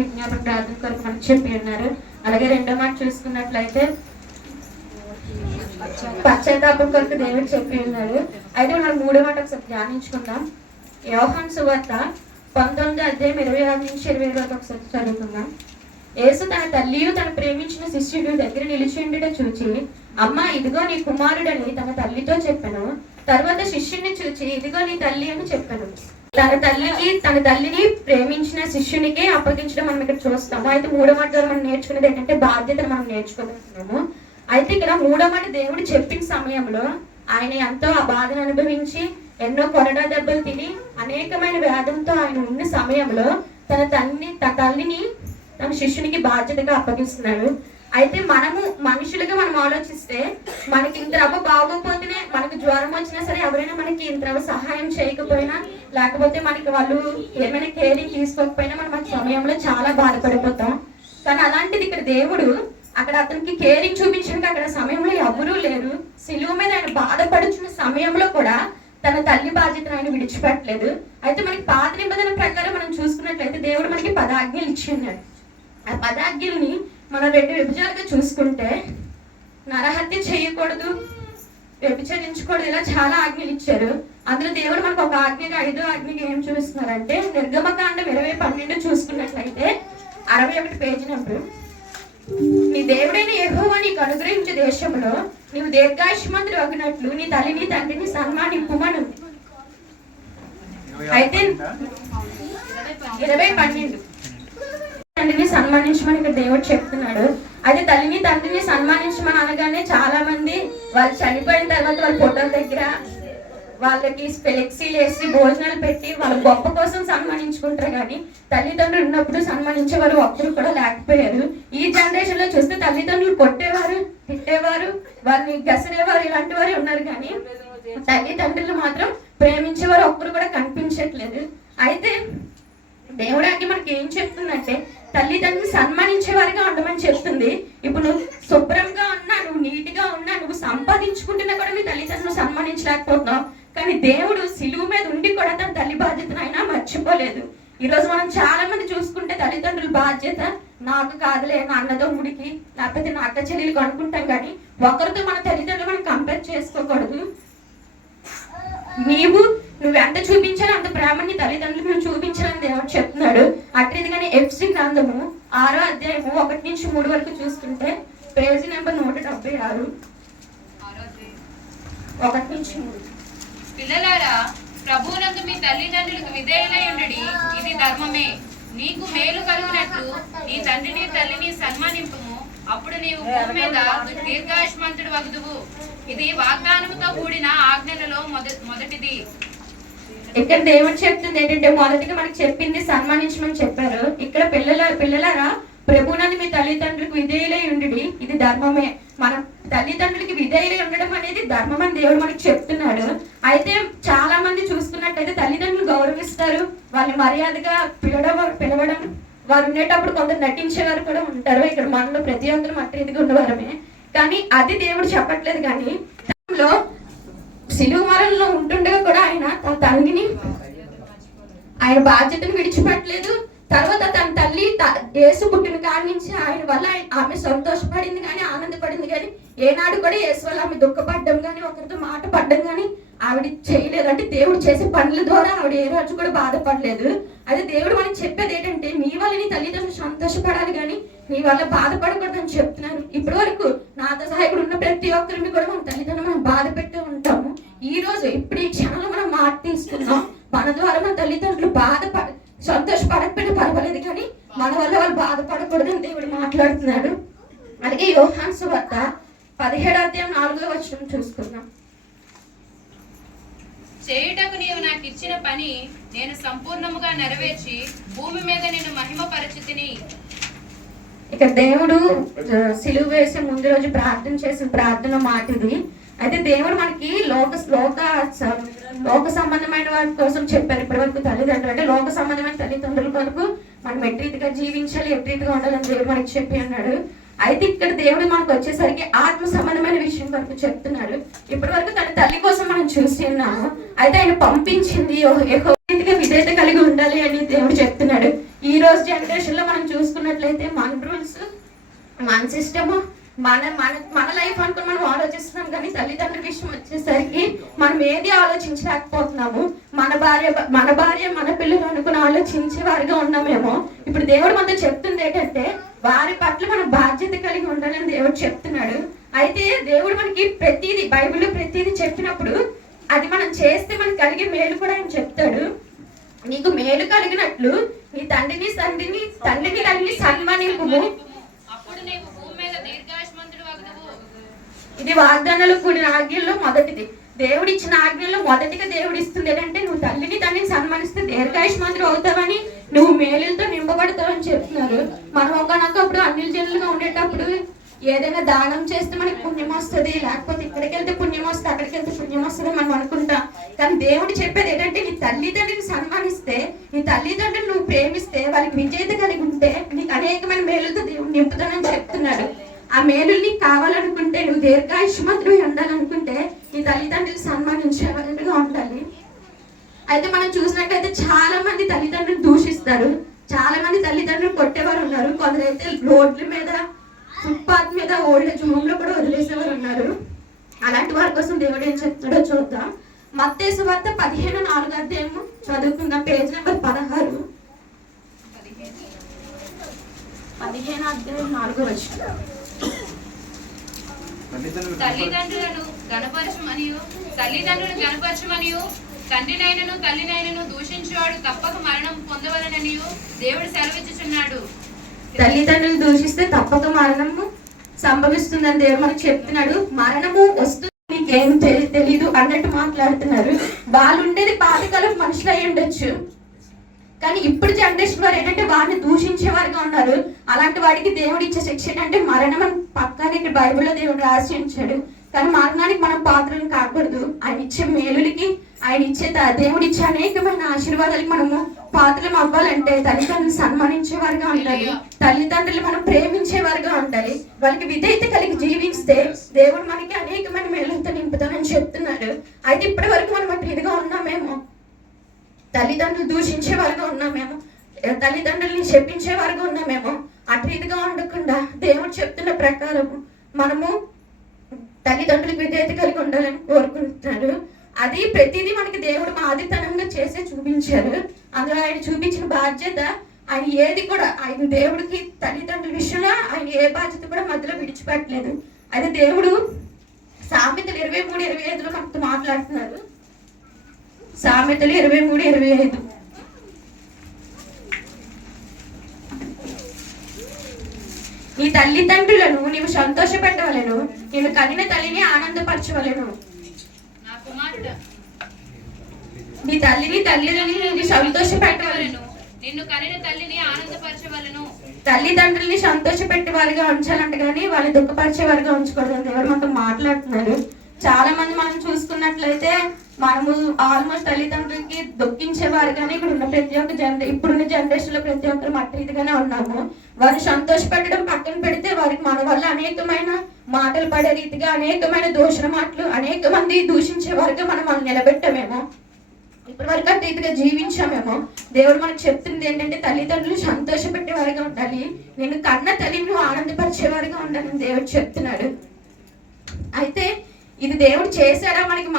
విజ్ఞాపన ప్రార్థన కొరకు మనకు చెప్పి ఉన్నారు. అలాగే రెండో మాట చూసుకున్నట్లయితే పశ్చాత్తాపం కొరకు దేవుడు చెప్పి ఉన్నారు. అయితే మనం మూడో మాట ఒకసారి ధ్యానించుకుందాం. యోహాను సువార్త 19:26 ఒకసారి చదువుకుందాం. యేసు తన తల్లియు తన ప్రేమించిన శిష్యుడు దగ్గర నిలిచిండుట చూచి, అమ్మ ఇదిగో నీ కుమారుడని తన తల్లితో చెప్పాను. తర్వాత శిష్యుని చూచి, ఇదిగో నీ తల్లి అని చెప్పాను. తన తల్లిని ప్రేమించిన శిష్యునికి అప్పగించడం మనం ఇక్కడ చూస్తాము. అయితే మూడో మాట ద్వారా మనం నేర్చుకునేది ఏంటంటే బాధ్యతను మనం నేర్చుకోబోతున్నాము. అయితే ఇక్కడ మూడో మాట దేవుడు చెప్పిన సమయంలో ఆయన ఎంతో ఆ బాధను అనుభవించి ఎన్నో కొరడా దెబ్బలు తిని అనేకమైన వ్యాధులతో ఆయన ఉన్న సమయంలో తన తల్లిని తన శిష్యునికి బాధ్యతగా అప్పగిస్తున్నాడు. అయితే మనము మనుషులుగా మనం ఆలోచిస్తే మనకి ఇంత బాగోపోతేనే, మనకు జ్వరం వచ్చినా సరే ఎవరైనా మనకి ఇంత సహాయం చేయకపోయినా, లేకపోతే మనకి వాళ్ళు ఏమైనా కేరింగ్ తీసుకోకపోయినా మనం ఆ సమయంలో చాలా బాధపడిపోతాం. కానీ అలాంటిది ఇక్కడ దేవుడు అక్కడ అతనికి కేరింగ్ చూపించడానికి అక్కడ సమయంలో ఎవరూ లేరు. సిలువ మీద ఆయన బాధపడుచున్న సమయంలో కూడా తన తల్లి బాధ్యతను ఆయన విడిచిపెట్టలేదు. అయితే మనకి పాత నిబంధన ప్రకారం మనం చూసుకున్నట్లయితే దేవుడు మనకి 10 ఆజ్ఞలు ఇచ్చి ఉన్నాడు. ఆ 10 ఆజ్ఞల్ని మనం 2 విభజనలుగా చూసుకుంటే నరహత్య చేయకూడదు, వ్యభిచరించకూడదు, ఇలా చాలా ఆజ్ఞలు ఇచ్చారు. అందులో దేవుడు మనకు ఒక ఆజ్ఞగా 5వ ఆజ్ఞగా ఏం చూస్తున్నారంటే నిర్గమకాండం 20:12 చూసుకున్నట్లయితే 61 పేజీ నెంబరు. నీ దేవుడైన యెహోవా నీకు అనుగ్రహించే దేశంలో నీవు దీర్ఘాయుష్మంతుడు అగినట్లు నీ తల్లిని తండ్రిని సన్మానింపుమను. అయితే 20:12 తండ్రిని సన్మానించమని ఇక్కడ దేవుడు చెప్తున్నాడు. అయితే తల్లిని తండ్రిని సన్మానించమని అనగానే చాలా మంది వాళ్ళు చనిపోయిన తర్వాత వాళ్ళ ఫోటోల దగ్గర వాళ్ళకి ఫ్లెక్సీలు వేసి భోజనాలు పెట్టి వాళ్ళ గొప్ప కోసం సన్మానించుకుంటారు. కానీ తల్లిదండ్రులు ఉన్నప్పుడు సన్మానించేవారు ఒక్కరు కూడా లేకపోయారు. ఈ జనరేషన్ లో చూస్తే తల్లిదండ్రులు కొట్టేవారు, తిట్టేవారు, వారిని గసరేవారు, ఇలాంటి వారు ఉన్నారు. కానీ తల్లిదండ్రులు మాత్రం ప్రేమించేవారు ఒక్కరు కూడా కనిపించట్లేదు. అయితే దేవుడానికి మనకి ఏం చెప్తుందంటే తల్లిదండ్రులు సన్మానించేవారిగా ఉండమని చెప్తుంది. ఇప్పుడు నువ్వు శుభ్రంగా ఉన్నా, నువ్వు నీట్గా ఉన్నా, నువ్వు సంపాదించుకుంటున్నా కూడా నీ తల్లిదండ్రులు సన్మానించలేకపోతున్నావు. కానీ దేవుడు సిలువ మీద ఉండి కూడా తన తల్లి బాధ్యతను అయినా మర్చిపోలేదు. ఈరోజు మనం చాలా మంది చూసుకుంటే తల్లిదండ్రుల బాధ్యత నాకు కాదులే, నా అన్నదమ్ముడికి లేకపోతే నా అక్క చెల్లెలకు అనుకుంటాం. కానీ ఒకరితో మన తల్లిదండ్రులు మనం కంపేర్ చేసుకోకూడదు. నువ్వెంత చూపించాలో అంత ప్రేమని తల్లిదండ్రులకు నువ్వు చూపించాలని దేవుడు చెప్తున్నాడు. అట్టిదిగానే ఎఫ్సి గ్రంథము 6వ అధ్యాయము 1-3 వరకు చూసుకుంటే పేజీ నెంబర్ 176, 1-3. పిల్లలారా, ప్రభువునందు మీ తల్లిదండ్రులకు విధేయులై ఉండుడి, ఇది ధర్మమే. నీకు మేలు కలుగునట్లు నీ తండ్రిని తల్లిని సన్మానింపుము, అప్పుడు నీవు భూమి మీద దీర్ఘాయుష్మంతుడు వగుదువు. ఇది వాగ్దానముతో కూడిన ఆజ్ఞలలో మొదటిది. ఇక్కడ దేవుడు చెప్తుంది ఏంటంటే మొదటిగా మనకు చెప్పింది సన్మానించమని చెప్పారు. ఇక్కడ పిల్లలారా ప్రభువునందు మీ తల్లిదండ్రులకు విధేయులై ఉండుడి, ఇది ధర్మమే. మన తల్లిదండ్రులకి విధేయులై ఉండడం అనేది ధర్మం అని దేవుడు మనకి చెప్తున్నాడు. అయితే చాలా మంది చూసుకున్నట్టయితే తల్లిదండ్రులు గౌరవిస్తారు, వాళ్ళని మర్యాదగా పిలవడం, వారు ఉండేటప్పుడు కొందరు నటించేవారు కూడా ఉంటారు. ఇక్కడ మనలో ప్రతి ఒక్కరు అట్టి ఇదిగా ఉన్నవారమే. కానీ అది దేవుడు చెప్పట్లేదు. కానీ సిలువ మరణంలో ఉంటుండగా కూడా ఆయన తన తండ్రిని ఆయన బాధ్యతను విడిచిపెట్టలేదు. తర్వాత తన తల్లి యేసు పుట్టిన కాడి నుంచి ఆయన వల్ల ఆమె సంతోషపడింది కానీ ఆనందపడింది. కానీ ఏనాడు కూడా యేసు వల్ల ఆమె దుఃఖపడ్డం కానీ ఒకరితో మాట పడ్డం కానీ ఆవిడ చేయలేదు. అంటే దేవుడు చేసే పనుల ద్వారా ఆవిడ ఏ రోజు కూడా బాధపడలేదు. అదే దేవుడు మనకి చెప్పేది ఏంటంటే నీ వల్ల నీ తల్లిదండ్రులు సంతోషపడాలి కానీ నీ వల్ల బాధపడకూడదని చెప్తున్నారు. ఇప్పటి వరకు నాతో సహాయకుడు ఉన్న ప్రతి ఒక్కరిని కూడా మన తల్లిదండ్రులు మనం బాధ పెట్టి ఉంటాము. ఈ రోజు ఇప్పుడు ఈ క్షణంలో మనం మాట తీసుకున్నాం, మన ద్వారా మన తల్లిదండ్రులు సంతోషపడకపోయినా పర్వాలేదు కానీ మన వల్ల వాళ్ళు బాధపడకూడదని దేవుడు మాట్లాడుతున్నాడు. అలాగే యోహాను సువార్త 17:4 చూసుకున్నాం. చేయుటకు నీవు నాకు ఇచ్చిన పని నేను సంపూర్ణముగా నెరవేర్చి భూమి మీద నేను మహిమపరచుతిని. ఇక దేవుడు సిలువ వేసే ముందు రోజు ప్రార్థన చేసిన ప్రార్థన మాట ఇది. అయితే దేవుడు మనకి లోక సంబంధమైన వారి కోసం చెప్పారు. ఇప్పటి వరకు తల్లిదండ్రులు అంటే లోక సంబంధమైన తల్లిదండ్రుల కొరకు మనం ఎట్రీతిగా జీవించాలి, ఎట్రీతిగా ఉండాలని దేవుడు మనకి చెప్పి అన్నాడు. అయితే ఇక్కడ దేవుడు మనకు వచ్చేసరికి ఆత్మ సంబంధమైన విషయం వరకు చెప్తున్నాడు. ఇప్పటి వరకు తన తల్లి కోసం మనం చూసి ఉన్నాము. అయితే ఆయన పంపించింది విధేయత కలిగి ఉండాలి అని దేవుడు చెప్తున్నాడు. ఈ రోజు జనరేషన్ లో మనం చూసుకున్నట్లయితే మన రూల్స్, మన సిస్టమ్, మన మన మన లైఫ్ అనుకుని మనం ఆలోచిస్తున్నాం. కానీ తల్లిదండ్రుల విషయం వచ్చేసరికి మనం ఏది ఆలోచించలేకపోతున్నాము. మన భార్య మన పిల్లలు అనుకుని ఆలోచించే వారిగా ఉన్నామేమో. ఇప్పుడు దేవుడు మనతో చెప్తుంది ఏంటంటే వారి పట్ల మనం బాధ్యత కలిగి ఉండాలని దేవుడు చెప్తున్నాడు. అయితే దేవుడు మనకి ప్రతిదీ బైబిల్లో ప్రతిదీ చెప్పినప్పుడు అది మనం చేస్తే మనకు కలిగే మేలు కూడా ఆయన చెప్తాడు. నీకు మేలు కలిగినట్లు నీ తండ్రిని తల్లిని సన్మానింపుము, అప్పుడు నీవు భూమి మీద దీర్ఘాయుష్మంతుడు వగుదువు. ఇది వాగ్దానాలు కూడిన ఆజ్ఞల్లో మొదటిది. దేవుడు ఇచ్చిన ఆజ్ఞల్లో మొదటిగా దేవుడు ఇస్తుంది ఏంటంటే నువ్వు తండ్రిని సన్మానిస్తే దీర్ఘాయుష్మంతుడు అవుతావని, నువ్వు మేలులతో నింపబడతావని చెప్తున్నారు. మనం ఒకనొకప్పుడు అన్నిల జనులుగా ఉండేటప్పుడు ఏదైనా దానం చేస్తే మనకి పుణ్యం వస్తుంది, లేకపోతే ఇక్కడికి వెళ్తే పుణ్యం వస్తుంది, అక్కడికి వెళ్తే పుణ్యం వస్తుంది మనం అనుకుంటాం. కానీ దేవుడు చెప్పేది ఏంటంటే నీ తల్లిదండ్రుని సన్మానిస్తే, నీ తల్లిదండ్రులు నువ్వు ప్రేమిస్తే, వాళ్ళకి విజేత కలిగి ఉంటే నీకు అనేకమైన మేలులతో దేవుడు నింపుతానని చెప్తున్నాడు. ఆ మేలులు నీకు కావాలనుకుంటే, నువ్వు దీర్ఘాయుష్మంతుడు ఉండాలనుకుంటే నీ తల్లిదండ్రులు సన్మానించేవాళ్ళుగా ఉండాలి. అయితే మనం చూసినట్లయితే చాలా మంది తల్లిదండ్రులు దూషిస్తారు, చాలా మంది తల్లిదండ్రులు కొట్టేవారు ఉన్నారు. కొందరైతే రోడ్ల మీద, ఫుట్పాత్ మీద, ఓల్డ్ ఏజ్ హోమ్ లో కూడా వదిలేసేవారు ఉన్నారు. అలాంటి వారి కోసం దేవుడు ఏం చెప్తాడో చూద్దాం. మత్తయి సువార్త 15:4 అధ్యాయము చదువుకుందాం. Page number 16. 15 అధ్యాయం 4వ వచనం. తల్లిదండ్రులను గణపరచమనియు తండ్రినైనను తల్లినైనను దూషించువాడు తప్పక మరణం పొందవలననియు దేవుడు సెలవిచ్చుచున్నాడు. తల్లిదండ్రులు దూషిస్తే తప్పక మరణము సంభవిస్తుందని దేవుడు మనకు చెప్తున్నాడు. మరణము వస్తుంది నీకేం తెలీదు అన్నట్టు మాట్లాడుతున్నారు. వాళ్ళు ఉండేది పాతకాలం మనుషులు అయి ఉండొచ్చు, కానీ ఇప్పుడు జనరేషన్ వారు ఏంటంటే వారిని దూషించే వారిగా ఉన్నారు. అలాంటి వాడికి దేవుడు ఇచ్చే శిక్ష ఏంటంటే మరణం అని పక్కాగా ఇక్కడ బైబిల్లో దేవుడు రాసి ఉంచాడు. కానీ మరణానికి మనం పాత్రలు కాకూడదు. ఆయన ఇచ్చే మేలులకి, ఆయన ఇచ్చే దేవుడు ఇచ్చే అనేకమైన ఆశీర్వాదాలకి మనము పాత్రలు అవ్వాలంటే తల్లిదండ్రులు సన్మానించేవారుగా ఉండాలి, తల్లిదండ్రులు మనం ప్రేమించేవారుగా ఉండాలి. వాళ్ళకి విధేయత కలిగి జీవిస్తే దేవుడు మనకి అనేకమైన మేలులతో నింపుతానని చెప్తున్నారు. అయితే ఇప్పటి వరకు మనం అటు ఇదిగా ఉన్నామేమో, తల్లిదండ్రులు దూషించే వారుగా ఉన్నామేమో, తల్లిదండ్రుల్ని శపించే వారుగా ఉన్నామేమో. అటు ఇదిగా ఉండకుండా దేవుడు చెప్తున్న ప్రకారం మనము తల్లిదండ్రులకు విధేయత కలిగి ఉండాలని కోరుకుంటున్నారు. అది ప్రతిదీ మనకి దేవుడు మాదిరితనంగా చేసే చూపించారు. అందులో ఆయన చూపించిన బాధ్యత, ఆయన ఏది కూడా ఆయన దేవుడికి తల్లిదండ్రుల విషయంలో ఆయన ఏ బాధ్యత కూడా మధ్యలో విడిచిపెట్టలేదు. అయితే దేవుడు సామెతలు 23:25 మనతో మాట్లాడుతున్నారు. సామెతలు 23:25. నీ తల్లిదండ్రులను నీవు సంతోషపెట్టవలెను, నేను కనిన తల్లిని ఆనందపరచవలెను. నా కుమారుడా, నీ తల్లిదండ్రులని నేను సంతోషపెట్టవలెను, నిన్ను కనిన తల్లిని ఆనందపరచవలెను. తల్లిదండ్రుల్ని సంతోషపెట్టే వారిగా ఉంచాలంట, కానీ వాళ్ళని దుఃఖపరిచే వారిగా ఉంచకూడదు. దేవుడు మనతో మాట్లాడుతున్నారు. చాలా మంది మనం చూసుకున్నట్లయితే మనము ఆల్మోస్ట్ తల్లిదండ్రులకి దుఃఖించేవారు, కానీ ఇక్కడ ఉన్న ప్రతి ఒక్క ఇప్పుడున్న జనరేషన్ లో ప్రతి ఒక్కరు మట్టిదిగానే ఉన్నాము. వారిని సంతోషపెట్టడం పక్కన పెడితే వారికి మన వల్ల అనేకమైన మాటలు పడే రీతిగా అనేకమైన దూషణ మాటలు అనేక మంది దూషించే వారిగా మనం నిలబెట్టామేమో, ఇప్పటి వరకు అటు రీతిగా జీవించామేమో. దేవుడు మనకు చెప్తుంది ఏంటంటే తల్లిదండ్రులు సంతోషపెట్టే వారిగా ఉండాలి, నేను కన్న తల్లిని ఆనందపరిచేవారిగా ఉండాలని దేవుడు చెప్తున్నాడు. అయితే ఇది దేవుడు చేశాడా మనకి